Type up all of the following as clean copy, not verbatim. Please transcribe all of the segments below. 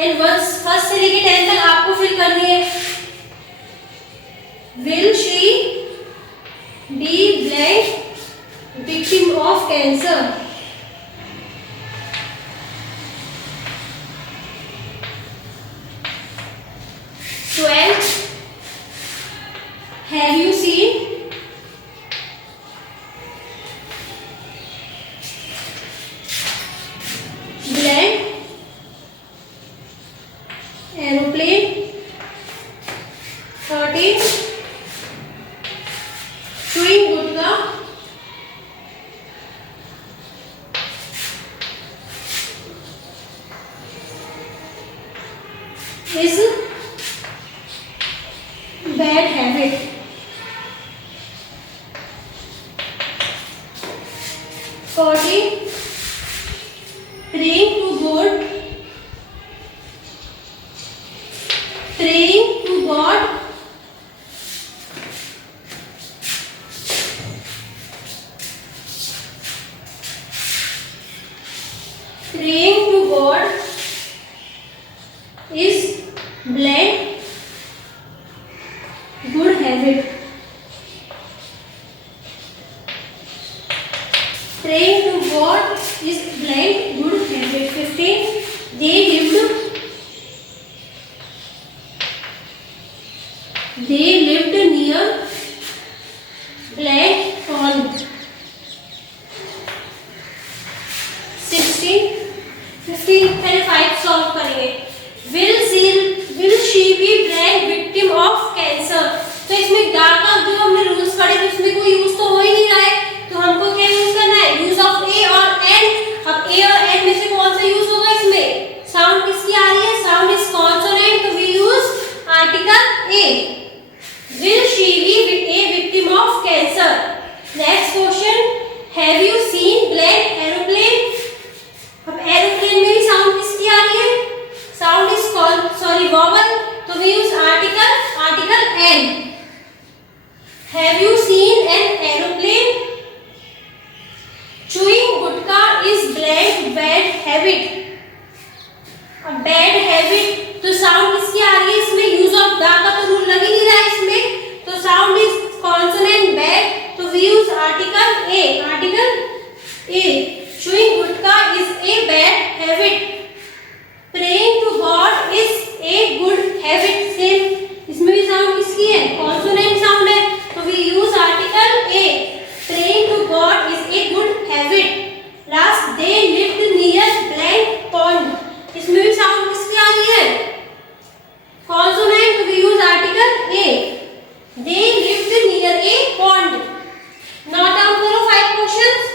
And first से लेके 10 तक आपको फिल करनी है। Will she B blank victim of cancer. 12 have you seen blank aeroplane। 13 chewing gutta। 14 is bad habit। 14 praying to God। praying to God। 'praying to God is blank good habit। 'praying to God is blank good habit। 15 they lived near blank pond। 16 15 पहले 5 सॉल्व करेंगे। Will she B blank victim of cancer. तो इसमें गा का जो हमने रूल्स पढ़े थे उसमें कोई यूज तो हो ही नहीं रहा है, तो हमको क्या यूज करना है, यूज ऑफ ए और एन। अब ए और एन में से कौन सा यूज होगा इसमें, साउंड किसकी आ रही है, साउंड इज कॉन्सोनेंट, तो we use article a. Will she be a victim of cancer. Next question have you seen black aeroplane. अब एरोप्लेन में भी साउंड किसकी आ रही है, साउंड इज वॉवल, तो we use article an. Have you seen an aeroplane. Chewing gutka is blank bad habit. अब bad habit तो साउंड किसकी आ रही है इसमें, यूज ऑफ द का तो रूल लग ही नहीं रहा है इसमें, तो साउंड इज कॉन्सोनेंट बैड, तो we use article a. Chewing gutka is a bad habit। Praying to God is a good habit। Same इसमें भी साउंड किसकी है, कॉन्सोनेंट साउंड है, तो we use article a. Praying to God is a good habit। Last they lived near blank pond। इसमें भी sound किसकी आ रही है, कॉन्सोनेंट, तो we use article a. They lived near a pond। Note down करो 5 क्वेश्चंस।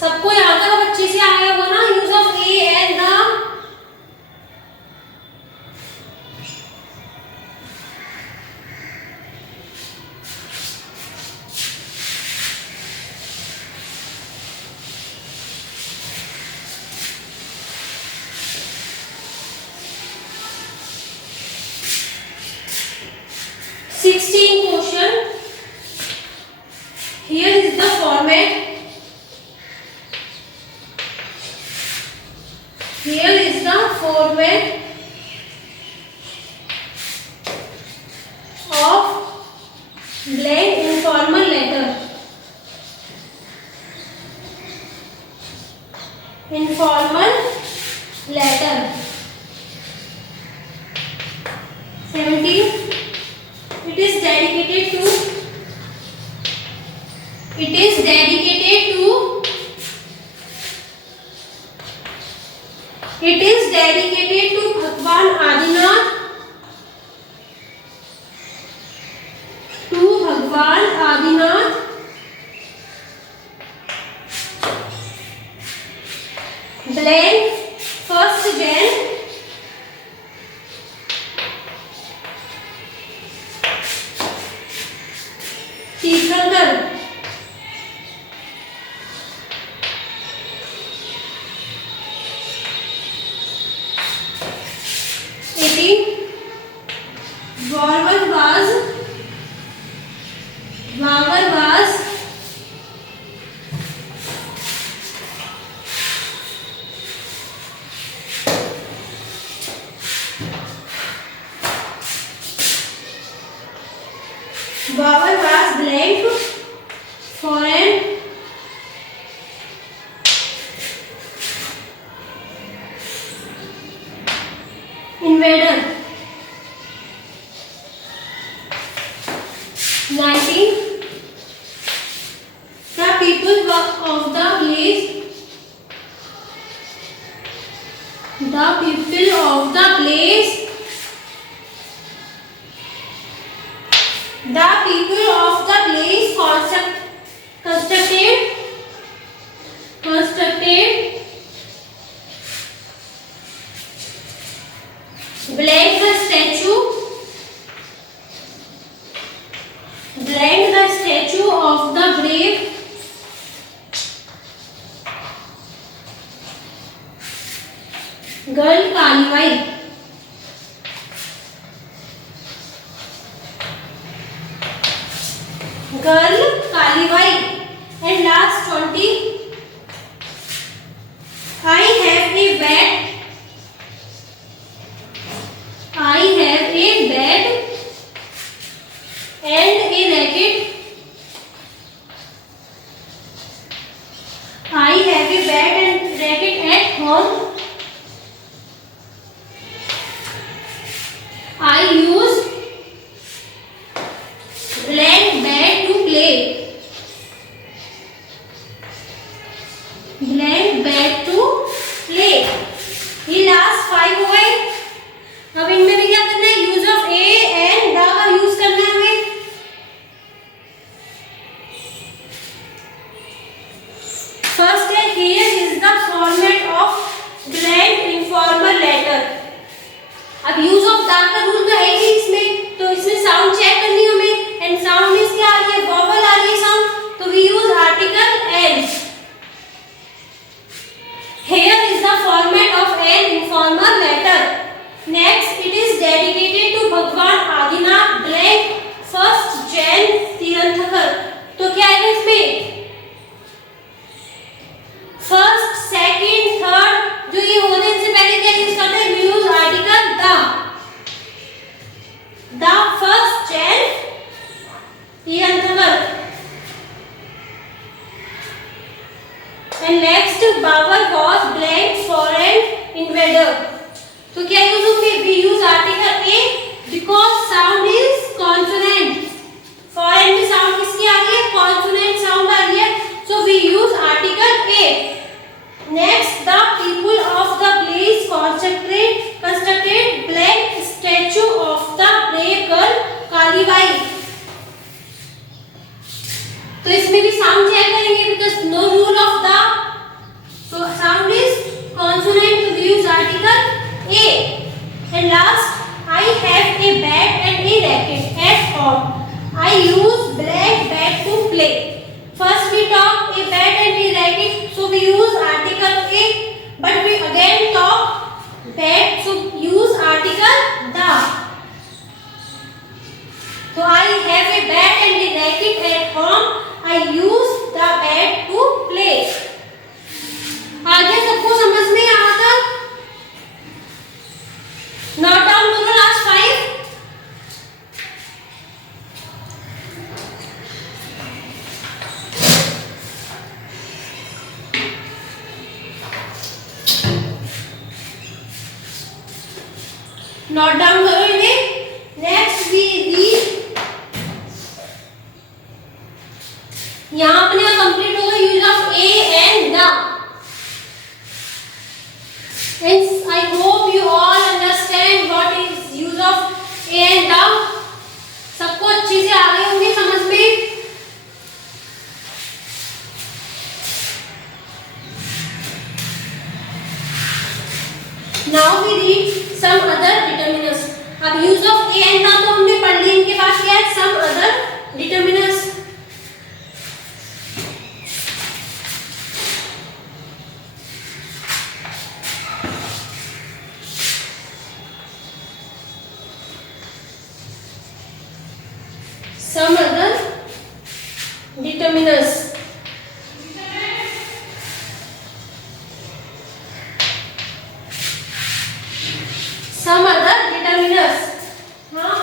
सबको याद है, अच्छे से आया होगा ना, use of a and the. Question here is the format. Here is the format of blank informal letter। Informal letter। 17 it is dedicated to भगवान आदिनाथ। ब्लैंक 1 Jan। तीर्थंकर। 18 Waver was blamed for an invader. 19. The people of the place constructed blank the statue of the brave girl Kalibai. And last 20. I have a bat and a racket. I have a bat and racket at home. I use blank bat to play. ये last 5 हो गए। अब इनमें भी क्या करना है, use of a and the का यूज करना है हमें। फर्स्ट है here is the format of blank informal letter. अब यूज ऑफ द का रूल तो है ही इसमें, तो इसमें साउंड चेक करनी है हमें। एंड साउंड मींस क्या आ रही है, वोवल आ रही है साउंड, तो we use article an. Here is the format of an informal letter. Next, it is dedicated to Bhagwan Adinath blank 1st Jan Tirthankar. तो क्या है इसमें, फर्स्ट, सेकंड, थर्ड जो ये होते हैं इनसे पहले क्या यूज करते हैं, use article the 1st Jan Tirthankar. And next, Babur was blamed for an invader. तो क्या यूज होंगे, we use article a because sound is consonant. Foreign में sound किसकी आ रही है, consonant sound आ रही है, so we use article a. Next, the people of the place constructed blank statue of the brave girl Kalibai. तो इसमें भी साउंड चेक करेंगे because no rule of the, so sound is consonant, to use article a. And last, I have a bat and a racket at home. I use black bat to play. First we talk a bat and a racket, so we use article a, but we again talk bat, so use article the. So I have a bat and a racket at home. I use the bat to play. आगे सबको समझ में आया था? Note down करो लास्ट 5। Note down करो इन्हें। Next we read, यहाँ अपने का कंप्लीट होगा use of a and the. Hence, I hope you all understand what is use of a and the. सबको अच्छी से आ गए होंगे समझ में। Now we read some other determinants. अब use of a and the तो हमने पढ़ ली, इनके पास क्या है, some other determinants. determiners. हाँ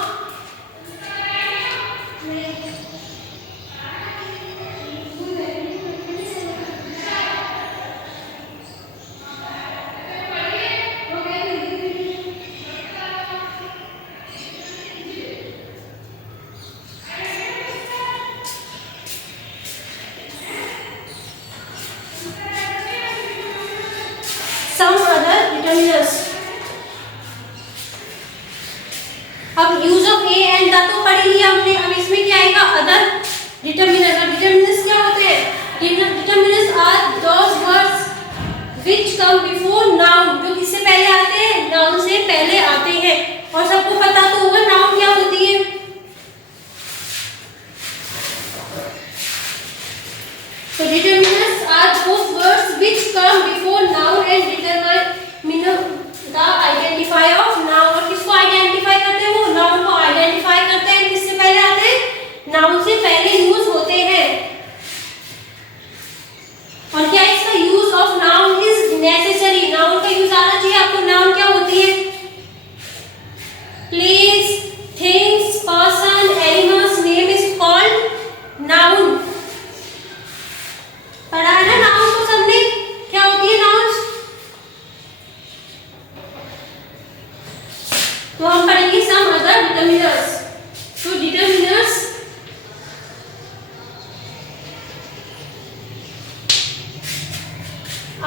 some other determiners. अब use of a and the तो पढ़ लिया हमने. अब इसमें क्या आएगा? Other determiners. अब डिटरमिनर्स क्या होते हैं? Determiners are those words which come before noun. जो किससे पहले आते हैं? नाउन से पहले आते हैं. और सबको पता तो होगा नाउन क्या होती है. तो determiners are those words which come before noun and determine the identify of noun. और किसको आइडेंटिफाई करते हैं? वो नाउन को आइडेंटिफाई करते हैं. किससे पहले आते हैं? नाउन से पहले यूज होते हैं. और क्या इसका use of noun is necessary. Noun का यूज आना चाहिए आपको. नाउन क्या होती है? Place, things, person, animals, name is called noun. पढ़ा है ना नाउन को सबने? क्या होती है नाउन्स? तो हम पढ़ेंगे सम अदर डिटरमिनर्स. तो determiners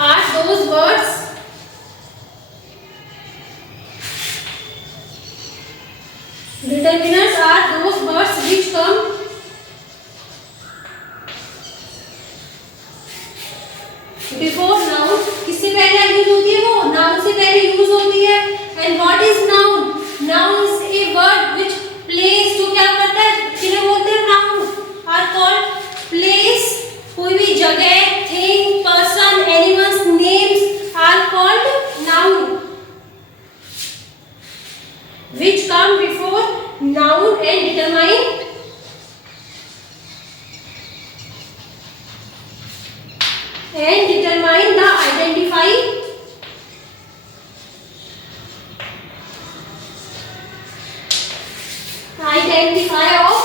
are those words determiners are those words which come before noun. किससे पहले यूज होती है? वो नाउन से पहले यूज होती है. And what is noun? Noun is a word which place. जो क्या करता है? किन्हें बोलते हैं नाउन? Are called place. कोई भी जगह, thing, person, animals, names are called noun which come before noun and determine the identify of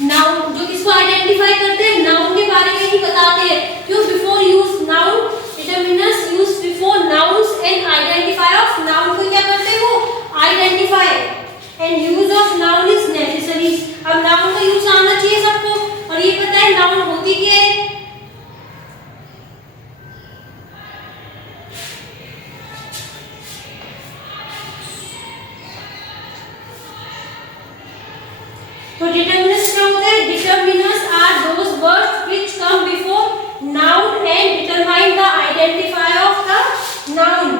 noun. जो किसको आइडेंटिफाई करते हैं? नाउन के बारे में ही बताते हैं. क्यों? Before use noun. Determiners use before nouns and identify of noun को क्या करते हैं? वो identify. And use of noun is necessary. अब नाउन का यूज आना चाहिए सबको. और ये पता है नाउन होती क्या है? तो डिटरमिनर्स क्या होते हैं? Determiners are those words which come before noun and determine the identify of the noun.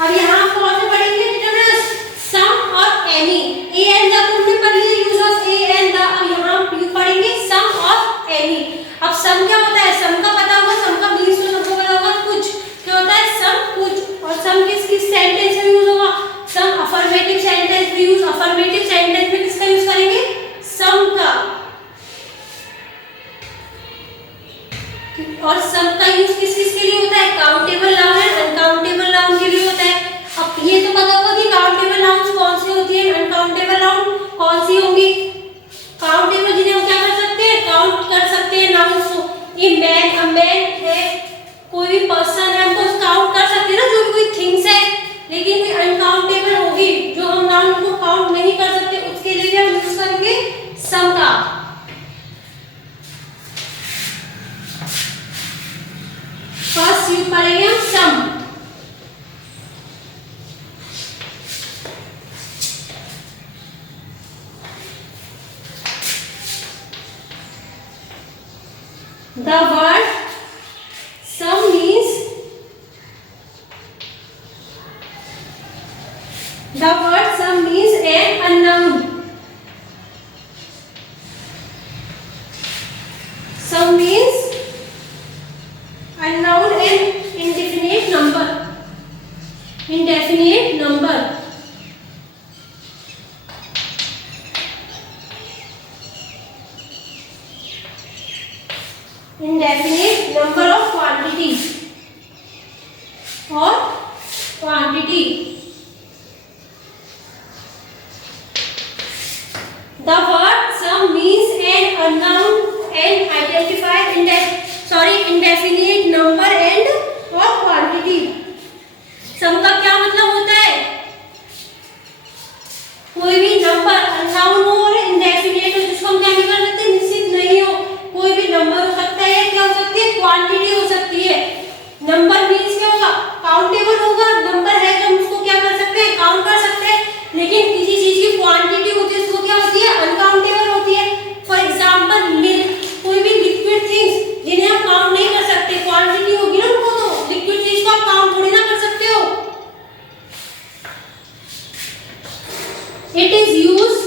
अब यहाँ आप कौन से पढ़ेंगे डिटरमिनर्स? सम और एनी. ए एंड द तुमने पढ़ लिया use of a and the. अब यहाँ पढ़ेंगे सम और एनी. अब सम क्या होता है? सम का पता होगा. सम का मीन्स तो सबको पता होगा. कुछ क्या होता है? सम कुछ. और सम किस किस सेंटेंस में यूज होगा? सम अफर्मेटिव सेंटेंस में यूज. अफर्मेटिव सेंटेंस में किसका यूज करेंगे? सम का. और सम का यूज किस किस के लिए होता है? Countable noun and uncountable noun के लिए होता है. अब ये तो पता होगा कि काउंटेबल नाउन्स कौन सी होती है, अनकाउंटेबल नाउन कौन सी होंगी. काउंटेबल जिन्हें हम क्या कर सकते हैं? काउंट कर सकते हैं नाउन्स को. ये मैन, अ मैन है, कोई भी पर्सन है, हमको काउंट कर सकते हैं ना. जो भी कोई थिंग्स है. लेकिन कोई अनकाउंटेबल होगी जो हम नाउन को काउंट नहीं कर सकते, उसके लिए हम यूज करेंगे सम का. फर्स्ट यूज करेंगे हम सम. The word sum means an unknown. Sum means unknown and indefinite number. Indefinite number. Indefinite number of quantities or quantity. The word sum means an unknown and identified indefinite number and or quantity। सम का क्या मतलब होता है? कोई भी number unknown हो और इंडेफिनिट हो, जिसको हम क्या नहीं कर सकते, निश्चित नहीं हो। कोई भी नंबर हो सकता है, क्या हो सकती है, क्वांटिटी हो सकती है। नंबर मींस क्या होगा, काउंटेबल होगा। नंबर है तो हम उसको क्या कर सकते हैं, काउंट कर सकते हैं। लेकिन किसी चीज की क्वांटिटी होती है, उसको क्या होती है, अनकाउंटेबल होती है। फॉर एग्जांपल मिल्क, कोई भी लिक्विड थिंग्स जिन्हें हम काउंट नहीं कर सकते, क्वांटिटी होगी ना उनको, तो लिक्विड चीज को आप काउंट थोड़ी ना कर सकते हो। It is used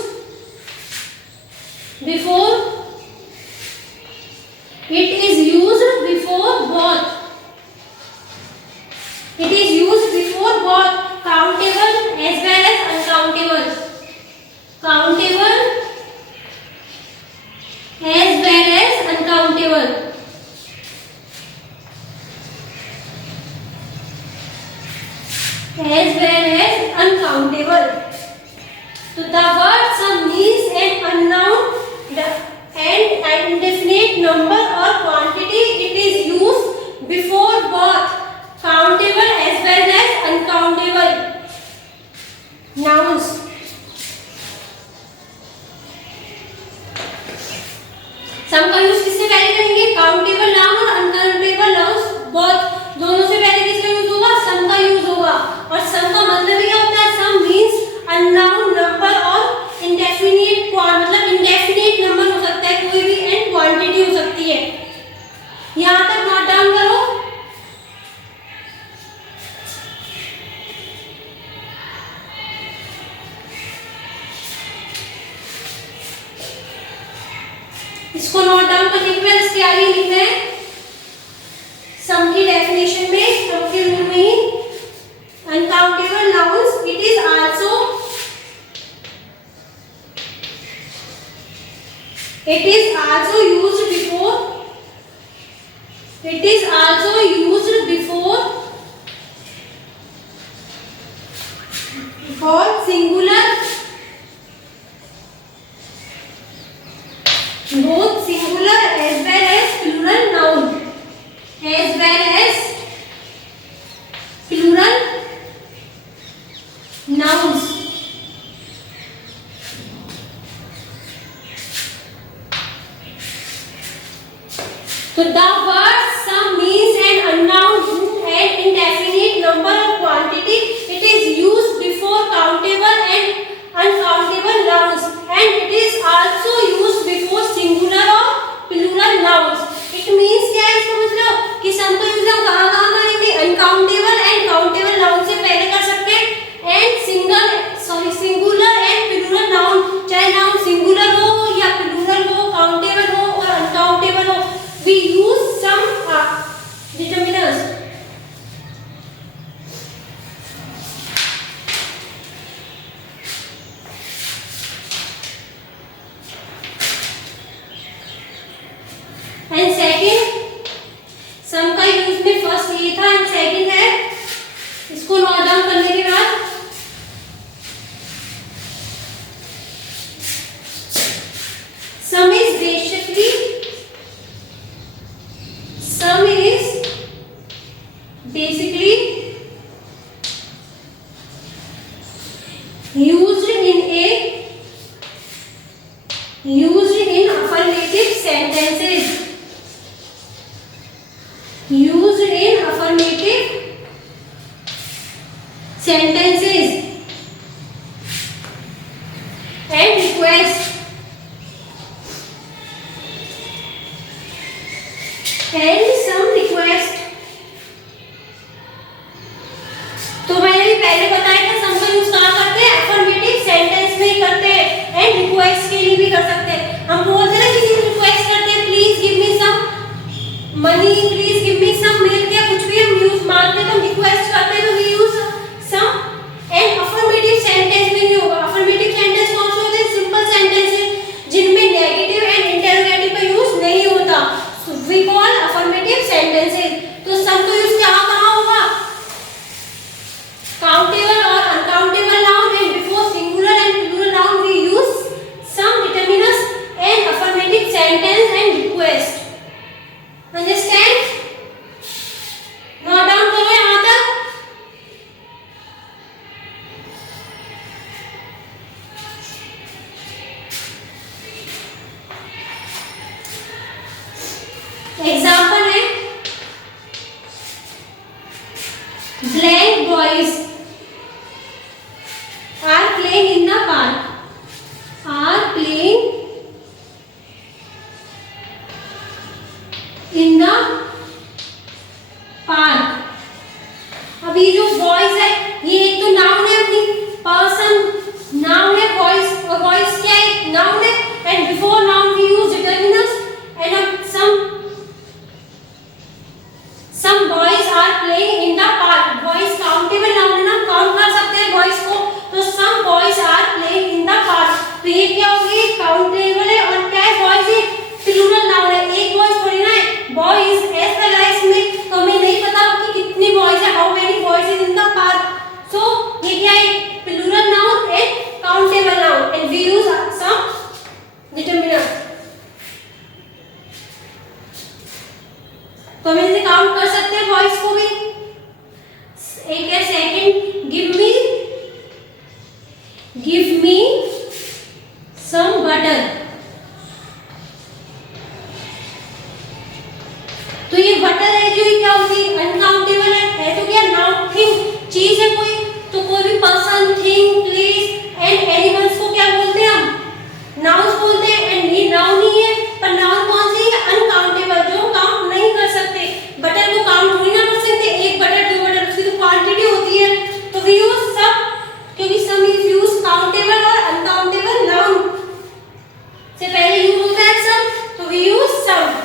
before both. It is used before both countable as well as uncountable. Countable as well as uncountable. As well as uncountable. So the word sum means an unknown and indefinite number or quantity. It is used before both countable as well as uncountable nouns. सम का यूज किससे पहले करेंगे, countable noun और uncountable nouns, both दोनों से पहले किसका यूज होगा, सम का यूज होगा। और सम का मतलब क्या होता है, सम मींस अननोन नंबर और इंडेफिनिट, मतलब इंडेफिनिट नंबर हो सकता है कोई भी, एंड क्वांटिटी हो सकती है। यहां तक नोट डाउन करो। इसको नोट डाउन करने के बाद इसके आगे लिखना है सम की डेफिनेशन में, सम के रूल में ही, uncountable nouns it is also used before both singular as well as plural noun, as well as plural nouns. So the word sum means an unknown and indefinite number or quantity. It is used before countable and uncountable nouns, and it is also used before singular or plural nouns. It means क्या है, इसका मतलब कि सम का यूज हम कहाँ करेंगे, uncountable and countable noun से पहले कर सकते हैं, and singular and plural noun, चाहे नाउन सिंगुलर हो या प्लूरल हो, काउंटेबल हो और अनकाउंटेबल हो, we use some determiners. And second, सम का यूज में फर्स्ट ये था, एंड सेकंड है, इसको नोट डाउन करने के बाद सम is basically used in affirmative sentences. Used in affirmative sentences and request and some request. तो मैंने भी पहले बताया था सम का यूज कहाँ करते हैं, अफर्मेटिव सेंटेंस में ही करते हैं, एंड रिक्वेस्ट के लिए भी कर सकते हैं। हम बोलते हैं ना किसी से रिक्वेस्ट करते हैं, please give me some money, please give me some milk, या कुछ भी हम यूज मांगते हैं तो हम रिक्वेस्ट करते हैं, तो we use some person, noun है, वॉइस, और वॉइस क्या है, नाउन है, and before noun we use determiners, and some boys are playing in the park. Boys countable noun है ना, काउंट कर सकते हैं बॉयज को, तो some boys are playing in the park. तो ये क्या होगी, काउंटेबल है, और क्या है, बॉयज है, प्लूरल नाउन है, एक बॉयज थोड़ी ना है, बॉयज ऐसा लगा इसमें, तो हमें नहीं पता कि कितनी बॉयज है, how many boys is in the park. So ये क्या है, plural noun and countable noun, and we use some determinant. तो हम इसे काउंट कर सकते हैं वॉइस को भी. एक है second, give me some butter. तो ये बटर है जो क्या होती है, अनकाउंटेबल है तो क्या, नाउन, थिंग, चीज है कोई, तो कोई भी person, thing, place and animals को क्या बोलते हैं, हम नाउन्स बोलते हैं, एंड ये नाउन ही है, पर नाउन कौन सी है, अनकाउंटेबल, जो काउंट नहीं कर सकते. बटर को काउंट थोड़ी ना कर सकते, एक बटर, दो बटर, उसकी तो क्वांटिटी होती है, तो वी यूज सब, क्योंकि सम इज यूज काउंटेबल और अनकाउंटेबल नाउन से पहले यूज होता है सम, तो वी यूज सम.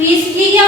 ये क्या